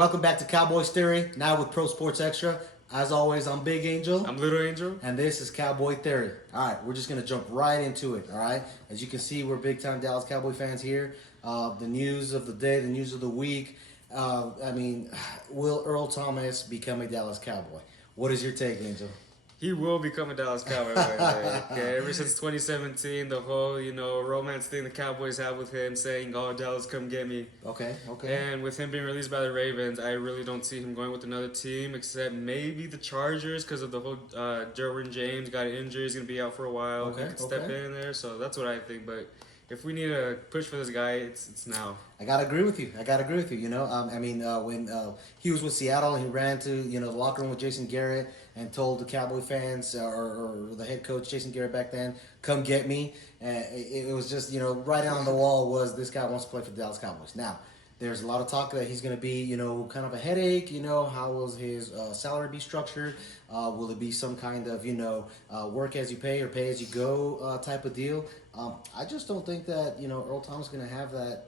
welcome back to Cowboys Theory, now with Pro Sports Extra. As always, I'm Big Angel. I'm Little Angel. And this is Cowboy Theory. All right, we're just going to jump right into it, all right? As you can see, we're big-time Dallas Cowboy fans here. The news of the day, the news of the week. Will Earl Thomas become a Dallas Cowboy? What is your take, Angel? He will become a Dallas Cowboy one day. Okay, ever since 2017, the whole, romance thing the Cowboys have with him saying, "Oh, Dallas, come get me." Okay. And with him being released by the Ravens, I really don't see him going with another team except maybe the Chargers because of the whole Derwin James got an injury. He's going to be out for a while. Okay, He could step in there, so that's what I think. But if we need a push for this guy, it's now. I gotta agree with you. When he was with Seattle, he ran to the locker room with Jason Garrett and told the Cowboy fans or the head coach Jason Garrett back then, "Come get me." It was just right on the wall was this guy wants to play for the Dallas Cowboys. Now there's a lot of talk that he's going to be kind of a headache. How will his salary be structured? Will it be some kind of work as you pay or pay as you go type of deal? I just don't think that Earl Thomas is going to have that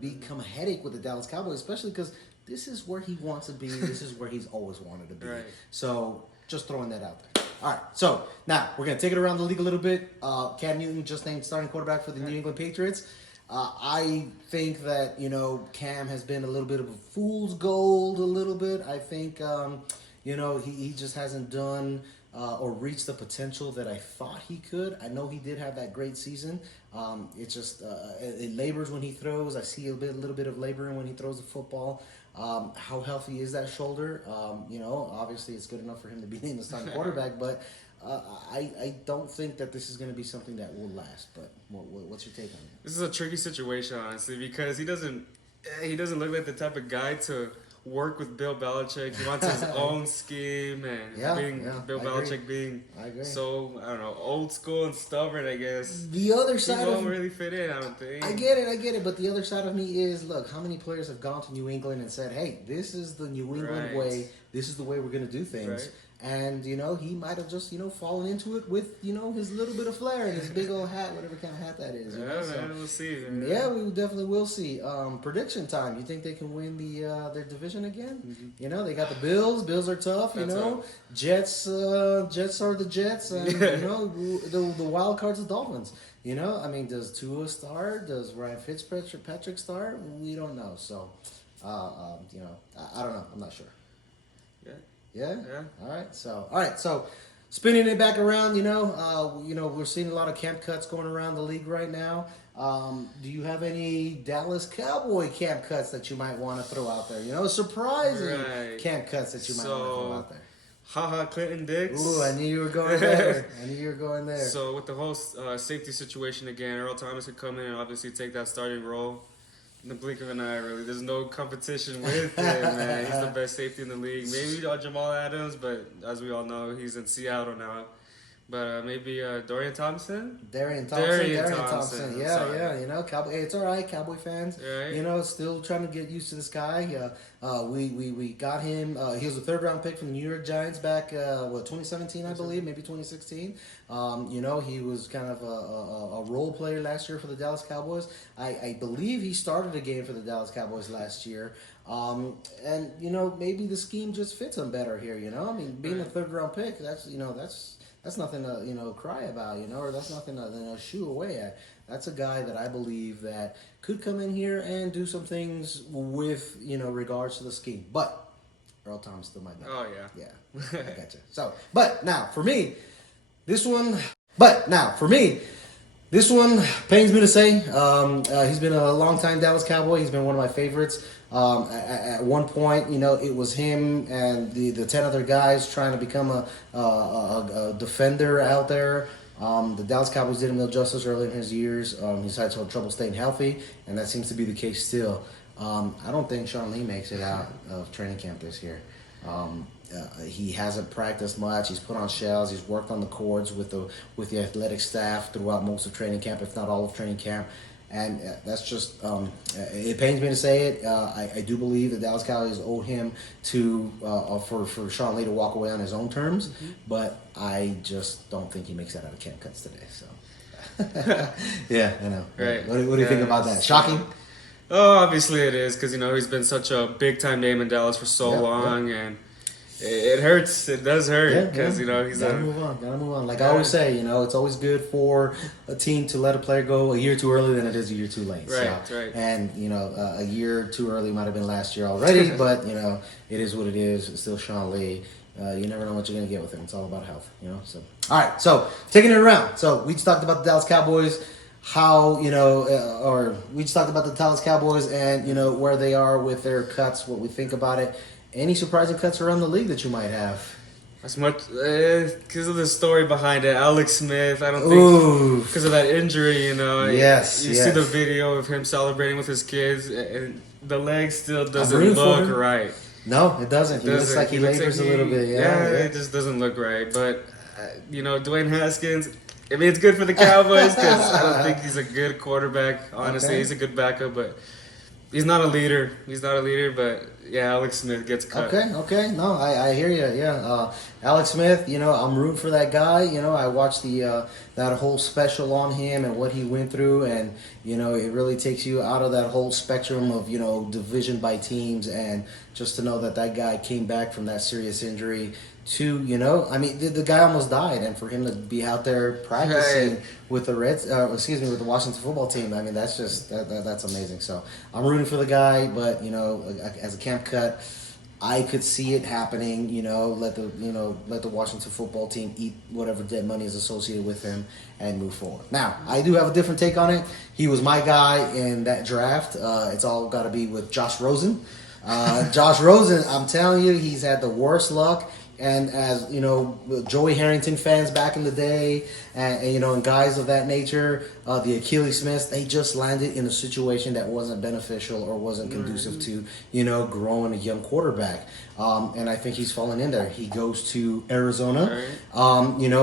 become a headache with the Dallas Cowboys, especially because this is where he wants to be. This is where he's always wanted to be. Right. So just throwing that out there. All right, so now we're going to take it around the league a little bit. Cam Newton just named starting quarterback for the New England Patriots. I think that, Cam has been a little bit of a fool's gold a little bit. I think, he just hasn't done or reached the potential that I thought he could. I know he did have that great season. It's just, it labors when he throws. I see a little bit of laboring when he throws the football. How healthy is that shoulder? Obviously it's good enough for him to be named the starting quarterback, but I don't think that this is going to be something that will last. But what's your take on it? This is a tricky situation, honestly, because he doesn't look like the type of guy to work with Bill Belichick. He wants his own scheme, and Bill Belichick being so, I don't know, old school and stubborn, I guess. The other side he won't really fit in, I don't think. I get it, but the other side of me is, look, how many players have gone to New England and said, "Hey, this is the New England way. This is the way we're going to do things." Right. And, he might have just, fallen into it with, his little bit of flair and his big old hat, whatever kind of hat that is. We'll see. Man. Yeah, we definitely will see. Prediction time. You think they can win their division again? Mm-hmm. They got the Bills. Bills are tough, Tough. Jets are the Jets. And, the wild card's the Dolphins. Does Tua start? Does Ryan Fitzpatrick start? We don't know. So, I don't know. I'm not sure. Yeah. All right. So, spinning it back around, we're seeing a lot of camp cuts going around the league right now. Do you have any Dallas Cowboy camp cuts that you might want to throw out there? Surprising camp cuts that you might want to throw out there. Haha, Clinton Dix. Ooh, I knew you were going there. So with the whole safety situation again, Earl Thomas could come in and obviously take that starting role. In the blink of an eye, really. There's no competition with him, man. He's the best safety in the league. Maybe Jamal Adams, but as we all know, he's in Seattle now. But maybe Dorian Thompson? Darian Thompson. Yeah. Cowboy. Hey, it's all right, Cowboy fans. Right. Still trying to get used to this guy. We got him. He was a third-round pick from the New York Giants back, 2017, I believe, maybe 2016. He was kind of a role player last year for the Dallas Cowboys. I believe he started a game for the Dallas Cowboys last year. And maybe the scheme just fits him better here. Being a third-round pick, that's nothing to cry about, or that's nothing to shoo away at. That's a guy that I believe that could come in here and do some things with, regards to the scheme. But Earl Thomas still might be. Oh, yeah. Yeah, I gotcha. So, but now for me, this one pains me to say. He's been a long-time Dallas Cowboy. He's been one of my favorites. At one point, it was him and the 10 other guys trying to become a defender out there. The Dallas Cowboys did him no justice early in his years. He's had some trouble staying healthy, and that seems to be the case still. I don't think Sean Lee makes it out of training camp this year. He hasn't practiced much. He's put on shells. He's worked on the cords with the athletic staff throughout most of training camp, if not all of training camp. And that's just, it pains me to say it. I do believe the Dallas Cowboys owe him for Sean Lee to walk away on his own terms, but I just don't think he makes that out of camp cuts today. So, yeah, I know. Right. What do you think about that? Shocking? Oh, obviously it is because he's been such a big time name in Dallas for so Yep, long, and it hurts. It does hurt because he's gotta move on. Gotta move on. Like I always say, it's always good for a team to let a player go a year too early than it is a year too late. Right, so, right. And a year too early might have been last year already, but it is what it is. It's still Sean Lee. You never know what you're gonna get with him. It's all about health, So all right, so taking it around. So we just talked about the Dallas Cowboys. How or we just talked about the Dallas Cowboys and where they are with their cuts, what we think about it. Any surprising cuts around the league that you might have? As much because of the story behind it, Alex Smith. I don't think because of that injury. Yes, you see the video of him celebrating with his kids, and the leg still doesn't look right. No, it doesn't. He looks like he labors a little bit. Yeah, it just doesn't look right. But Dwayne Haskins. I mean, it's good for the Cowboys because I don't think he's a good quarterback. Honestly, he's a good backup, but he's not a leader. But yeah, Alex Smith gets cut. Okay. No, I hear you. Yeah, Alex Smith. I'm rooting for that guy. I watched that whole special on him and what he went through, and it really takes you out of that whole spectrum of division by teams, and just to know that guy came back from that serious injury. I mean, the guy almost died, and for him to be out there practicing with the with the Washington football team, I mean, that's just that's amazing. So I'm rooting for the guy, but as a camp cut, I could see it happening. Let the Washington football team eat whatever dead money is associated with him and move forward. Now, I do have a different take on it. He was my guy in that draft. It's all got to be with Josh Rosen. Josh Rosen, I'm telling you, he's had the worst luck. And as Joey Harrington fans back in the day, and guys of that nature, the Achilles Smiths, they just landed in a situation that wasn't beneficial or wasn't conducive to growing a young quarterback. And I think he's fallen in there. He goes to Arizona.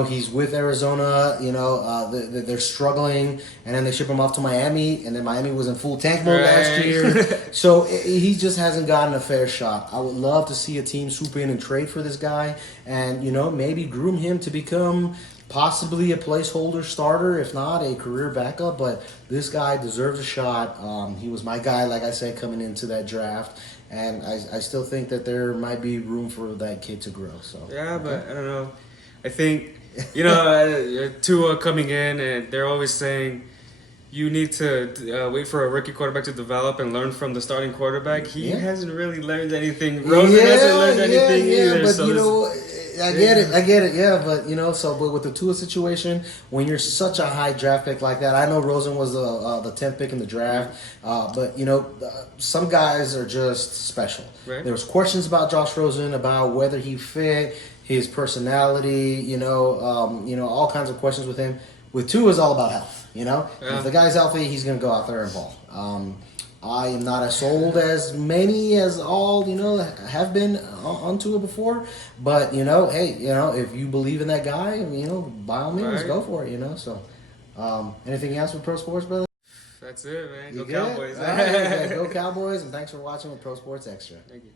He's with Arizona. They're struggling, and then they ship him off to Miami, and then Miami was in full tank mode last year. So he just hasn't gotten a fair shot. I would love to see a team swoop in and trade for this guy, and maybe groom him to become possibly a placeholder starter, if not a career backup. But this guy deserves a shot. He was my guy, like I said, coming into that draft. And I still think that there might be room for that kid to grow. So yeah, but I don't know. I think Tua coming in, and they're always saying you need to wait for a rookie quarterback to develop and learn from the starting quarterback. He hasn't really learned anything. Rosen hasn't learned anything either. But so I get it. Yeah, but but with the Tua situation, when you're such a high draft pick like that, I know Rosen was the 10th pick in the draft, but some guys are just special. Right. There was questions about Josh Rosen about whether he fit, his personality, all kinds of questions with him. With Tua, it's all about health. If the guy's healthy, he's going to go out there and ball. I am not as sold as many as all have been on Tua before, but hey, if you believe in that guy, by all means, go for it. So anything else with Pro Sports, brother? That's it, man. Go Cowboys. All right, go Cowboys, and thanks for watching with Pro Sports Extra. Thank you.